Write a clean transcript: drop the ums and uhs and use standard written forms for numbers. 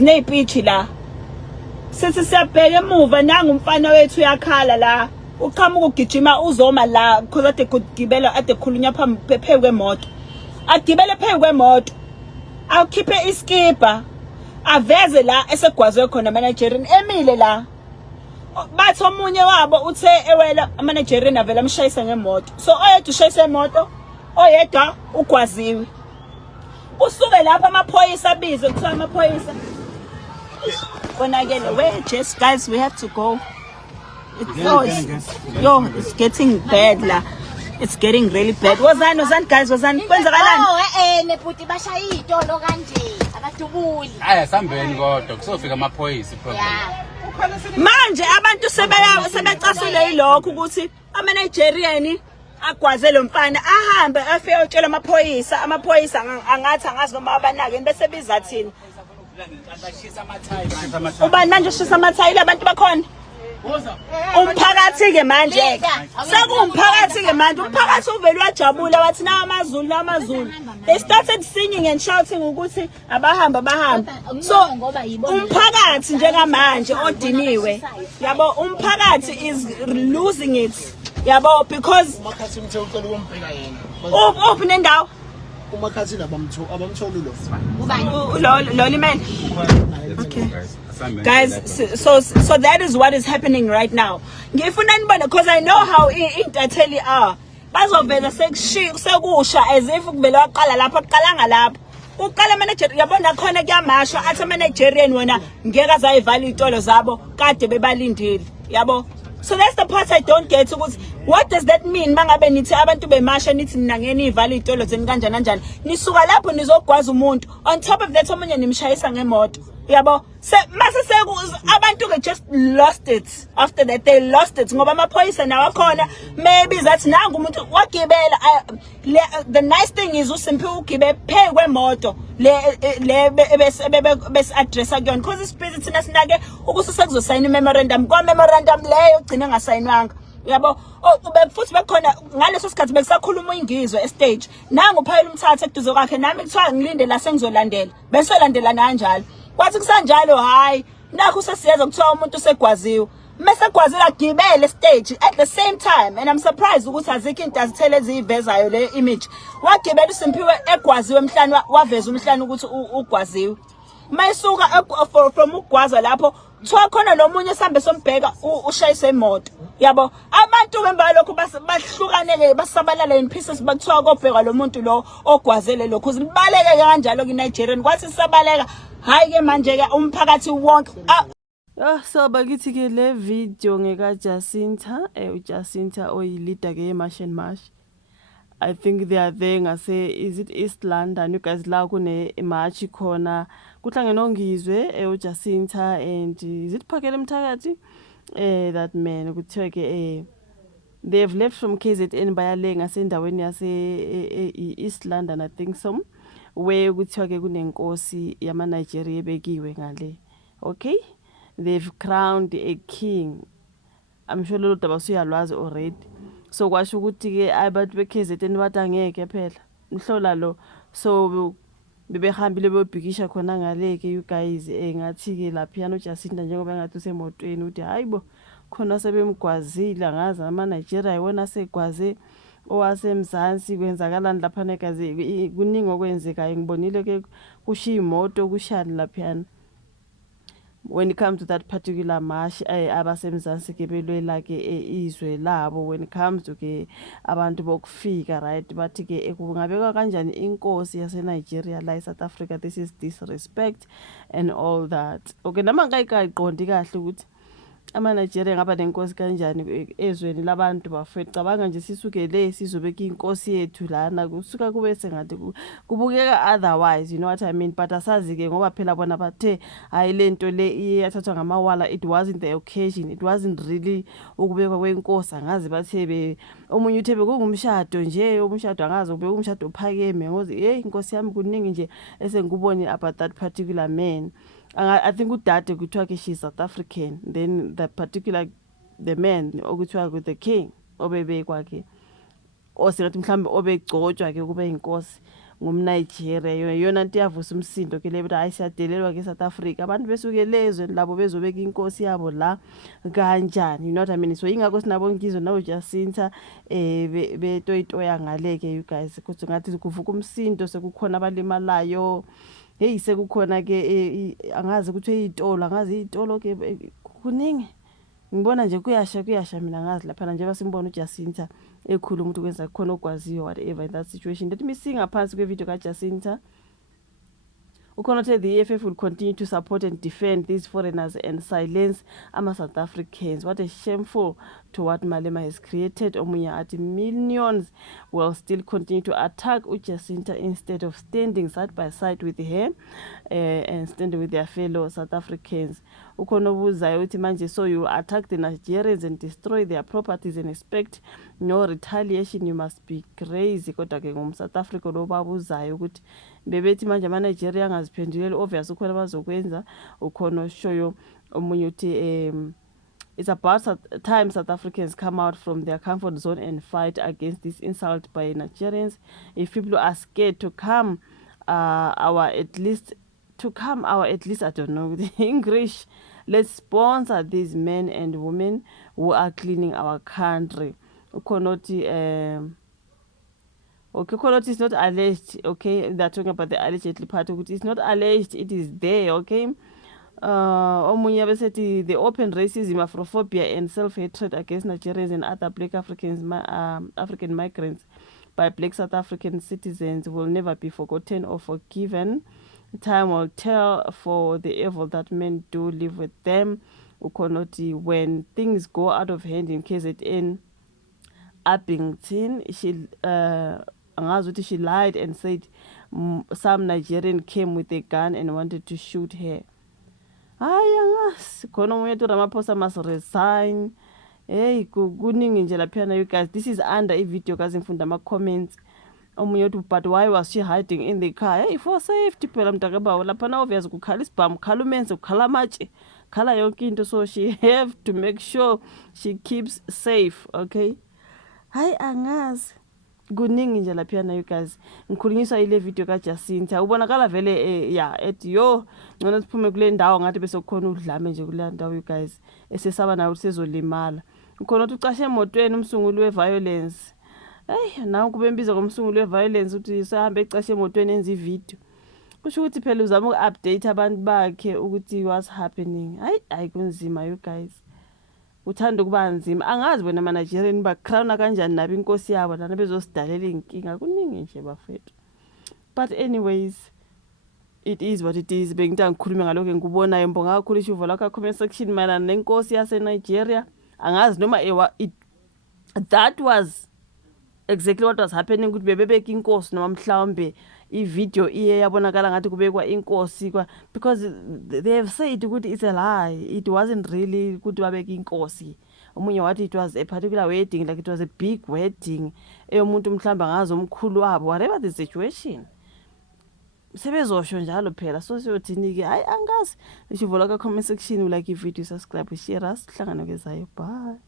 images nezipichi la sithi siyabheka emuva nanga umfana wethu uyakhala la uqhamuka ugijima uzoma la because ade kugibela ade khulunya phezu kwemoto agibele phezu kwemoto awukhiphe iskipa aveze la esegwazwe khona managerini emile la bathi omunye wabo uthe ewela managerini avela amshayisa ngemoto so oyedwa ushayisa imoto oyedwa ugwaziwe usuke lapha amaphoyisa abizwe kuthiwa amaphoyisa konakele wait just guys we have to go it's getting bad la it's getting really bad wazani guys wazani kwenzakalani nebhuti bashaya izitolo kanje abadubuli sambeni kodwa kusofika amaphoyisa problem manje abantu sebecasule yilokho ukuthi ama-Nigerian agwaze lo mfana ahambe afike ayotshela amaphoyisa angathi angazi noma abanake bese biza thina ubani manje ushisa amathayili abantu bakhona umphakathi ke manje sekumphakathi ke manje umphakathi uvele wajabula wathi na amazulu they started singing and shouting ukuthi abahamba so umphakathi njengamanje odiniwe yabo umphakathi is losing it yabo because umakhathi umthe ucela ukumbheka yena open endawo umakhathi abamtholi lo man okay guys so that is what is happening right now ngifuna nibone because I know how intatheli are bazovela sekusha as if kubele waqala lapha aqalanga lapha uqala manager yabona khona kuyamashwa athi Nigerian wona ngeke azayivala izitolo zabo kade bebalindile yabo. So that's the part I don't get ukuthi what does that mean mangabe nithi abantu bemasha nithi nina ngene ivala izitolo zeni kanjani nisuka lapho nizogwaza umuntu on top of that omunye nimshayisa ngemoto yabo mase abantu ke just lost it after that they lost it ngoba amaphoyisa nawo khona maybe that nanga umuntu wagibela the nice thing is usimpi ugibe phezu kwemoto le bese address akuyona because isiphithi thina sinake ukuthi sekuzosayina memorandum kwa memorandum leyo ugcina engasayinwanga yabo futhi bekhona ngaleso sikhathi bekusakhuluma ingizwe estage nanga uphayela umthatha eduze kwakhe nami kuthiwa ngilinde la sengizolandela bese landela kanjalo kwathi kusanjalo hayi nakho sesiyeza kuthiwa umuntu usegwaziwe mesegwazile agibele stage at the same time and I'm surprised ukuthi azikho into azithele ezivezayo le image wagibela uSimpiwe egwaziwe emhlanje waveza umhlanje ukuthi ugwaziwe mayisuka from ugwaza lapho kuthiwa khona nomunye sambe sombheka ushayise imoto yabo abantu bemba lokho bahlukaneke basabalala in pieces bakuthiwa kobheka lo muntu lo ogwazele lokho uzibaleke kanjalo kuNigerian kwathi sisabaleka hayi ke manje ke umphakathi wonke so bakithi ke le video ngeka Jacinta uJacinta oyilida ke eMarch and March I think they are there ngase is it East London you guys la kune March khona kuhlangene ongizwe uJacinta and is it Phakela Mthakathi that man kuthiwa ke they have left from KZN bayale ngasendaweni yase East London I think so where kuthiwa ke kunenkosi yama Nigeria ebekiwe ngale okay they've crowned a king I'm sure lo daba suyalwazi already so kwasho ukuthi ke abantu beKZN bathi angeke phela mhlola lo so bebehambile bebhikisha khona ngale ke you guys ngathi ke lapha yana uJacinta njengoba ngathi usemotweni uthi hayibo khona sebemgwazile angazi ama Nigeria yona segwaze owasemzansi kwenzakalani lapha negazi kuningi okwenzekayo ngibonile ke kushiya imoto kushani lapha when it comes to that particular march abasemzansi ke belwela ke izwe labo when it comes to ke abantu bokufika right bathi ke kungabekwa kanjani inkosi yase Nigeria la eSouth Africa this is disrespect and all that okay nama ngayikayiqondi kahle ukuthi ama Nigeria ngaba nenkosi kanjani ezweni labantu bafethu cabanga nje sisuke le sizobeka inkosi yethu lana kusuka kube sengathi kubukeka otherwise you know what I mean but asazi ke ngoba phela bona bathe hayi lento le iyathathwa ngamawala it wasn't the occasion it wasn't really ukubekwa kwenkosi angazi bathe omunye uthebe kungumshado nje umshado angazi ubeka umshado ophakeme ngozi inkosi yami kuningi nje esenguboni about that particular man I think udade kuthiwa ke she South African then the particular the man okuthiwa with the king obebekwa ke osingathi mhlambe obegcotshwa ke kube inkosi ngumNigeria yona into yavusa umsindo ke le but hayi siyadelelwa ke South Africa abantu besuke lezweni labo bezobeka inkosi yabo la kanjani, you know what I mean? So ingakho sinabo ngizwe nawo Jacinta betoyitoya ngale ke you guys, kuthi ngathi kuvuka umsindo sekukhona abalimalayo. Hey sekukhona ke angazi ukuthi izitolo, angazi izitolo ke kuningi. Ngibona nje kuyasha mina ngazi lapha nje basimbona uJacinta ekhuluma ukuthi kwenza khona okwaziyo whatever in that situation. Let me sing ngaphansi kwe video kaJacinta. Ukhonothe the EFF will continue to support and defend these foreigners and silence South Africans. What a shameful to what Malema has created. Omunye ati millions will still continue to attack Jacinta instead of standing side by side with her and standing with their fellow South Africans. Ukhonobuzayo uthi manje so you attack the Nigerians and destroy their properties and expect no retaliation, you must be crazy. Kodwa ke South Africa lo babuzayo ukuthi bebethi manje Nigeria angaziphenduleli obvious ukhona bazokwenza. Ukhono shoyo omunye uthi it's about time South Africans come out from their comfort zone and fight against this insult by Nigerians. If people are scared to come at least I don't know the English, let's sponsor these men and women who are cleaning our country. Ukonoti okay, Ukonoti is not alleged, okay? They're talking about the allegedly part of it. It's not alleged, it is there, okay? Omunye besethi the open racism, Afrophobia and self-hatred against Nigerians and other black African migrants by black South African citizens will never be forgotten or forgiven. Time will tell for the evil that men do live with them. Ukonoti, when things go out of hand in KZN, Abington, she lied and said some Nigerian came with a gun and wanted to shoot her. Khona umuntu Ramaphosa must resign. Hey, kuningi nje lapha you guys. This is under a video kazi ngifunda ama comments. But why was she hiding in the car? Hey, for safety phela mntakabawo lapha na obvious kukhala isibhamu, khala umenze, kukhala amatshe, khala yonke into, so she have to make sure she keeps safe, okay? Hayi angazi kuningi nje lapha you guys. Ngikhulunyiswa ile video kaJacinta ubonakala vele ethi yo ngona siphume kule ndawo ngathi bese kukhona udlame nje kule ndawo you guys esesaba nawo sezolimala. Ukhona ukuthi ucashe emotweni umsunguli weviolence. Hey nawo kube mbizo komsunguli weviolence uthi sahamba ecashe emotweni enza ivideo. Kusho ukuthi phela uzama uku-update abantu bakhe ukuthi what's happening. Hayi kunzima you guys. Uthanda kuba nzima, angazi bona ama-Nigerian bakrowna kanjani nabo inkosi yabo lana bezosidalela inkinga kuningi nje bafethu. But anyways, it is what it is. Bengita ngikhuluma ngalokho ngikubonayo, mbonga kakhulu ishuvo lakho comment section mayelana nenkosi yase-Nigeria. Angazi noma that was exactly what was happening ukuthi bebebeka inkosi noma mhlawumbe i-video iye yabonakala ngathi kubekwa inkosi because they have said ukuthi it's a lie. It wasn't really ukuthi babeka inkosi. Omunye wathi it was a particular wedding, like it was a big wedding eyomuntu mhlawumbe ngazo omkhulu wabo, whatever the situation. Sebezosho njalo phela, so siyothini ke hayi angazi. Ishivo lakho comment section, like i-video, subscribe, share us, hlangana kezayo, bye.